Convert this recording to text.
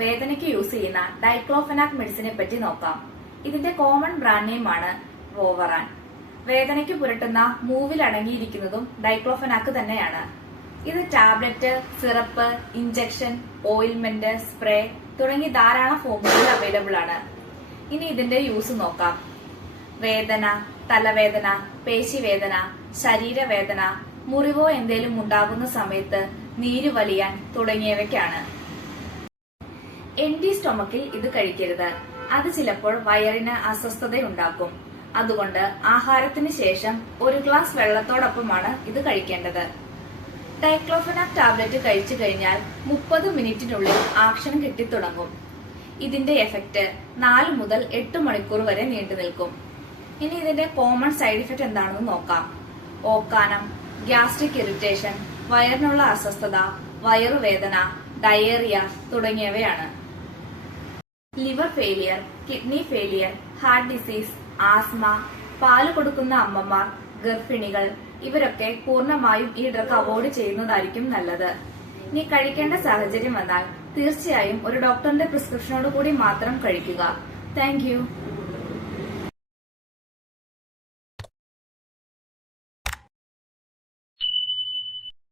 വേദനയ്ക്ക് യൂസ് ചെയ്യുന്ന ഡൈക്ലോഫെനാക് മെഡിസിനെ പറ്റി നോക്കാം. ഇതിന്റെ കോമൺ ബ്രാൻഡ് നെയിം ആണ് വോവറാൻ. വേദനയ്ക്ക് പുരട്ടുന്ന മൂവിൽ അടങ്ങിയിരിക്കുന്നതും ഡൈക്ലോഫെനാക് തന്നെയാണ്. ഇത് ടാബ്ലറ്റ്, സിറപ്പ്, ഇഞ്ചക്ഷൻ, ഓയിൽമെന്റ്, സ്പ്രേ തുടങ്ങി ധാരാളം ഫോമുകളിൽ അവൈലബിൾ ആണ്. ഇനി ഇതിന്റെ യൂസ് നോക്കാം. വേദന, തലവേദന, പേശിവേദന, ശരീരവേദന, മുറിവോ എന്തേലും ഉണ്ടാകുന്ന സമയത്ത് നീര് വലിയാൻ തുടങ്ങിയവയ്ക്കാണ്. എംപ്റ്റി സ്റ്റൊമക്കിൽ ഇത് കഴിക്കരുത്. അത് ചിലപ്പോൾ വയറിന് അസ്വസ്ഥതയുണ്ടാക്കും. അതുകൊണ്ട് ആഹാരത്തിന് ശേഷം ഒരു ഗ്ലാസ് വെള്ളത്തോടൊപ്പമാണ് ഇത് കഴിക്കേണ്ടത്. ഡൈക്ലോഫെനാക് ടാബ്ലറ്റ് കഴിച്ചു കഴിഞ്ഞാൽ 30 മിനിറ്റിനുള്ളിൽ ആക്ഷൻ കിട്ടിത്തുടങ്ങും. ഇതിന്റെ എഫക്ട് 4 മുതൽ 8 മണിക്കൂർ വരെ നീണ്ടു നിൽക്കും. ഇനി ഇതിന്റെ കോമൺ സൈഡ് ഇഫക്റ്റ് എന്താണെന്ന് നോക്കാം. ഓക്കാനം, ഗ്യാസ്ട്രിക് ഇറിറ്റേഷൻ, വയറിനുള്ള അസ്വസ്ഥത, വയറുവേദന, ഡയേറിയ തുടങ്ങിയവയാണ്. Liver failure, kidney failure, heart disease, asthma, പാല് കൊടുക്കുന്ന അമ്മമാർ, ഗർഭിണികൾ ഇവരൊക്കെ പൂർണ്ണമായും ഈ ഡ്രഗ് അവോയ്ഡ് ചെയ്യുന്നതായിരിക്കും നല്ലത്. ഇനി കഴിക്കേണ്ട സാഹചര്യം വന്നാൽ തീർച്ചയായും ഒരു ഡോക്ടറിന്റെ പ്രിസ്ക്രിപ്ഷനോട് കൂടി മാത്രം കഴിക്കുക. താങ്ക്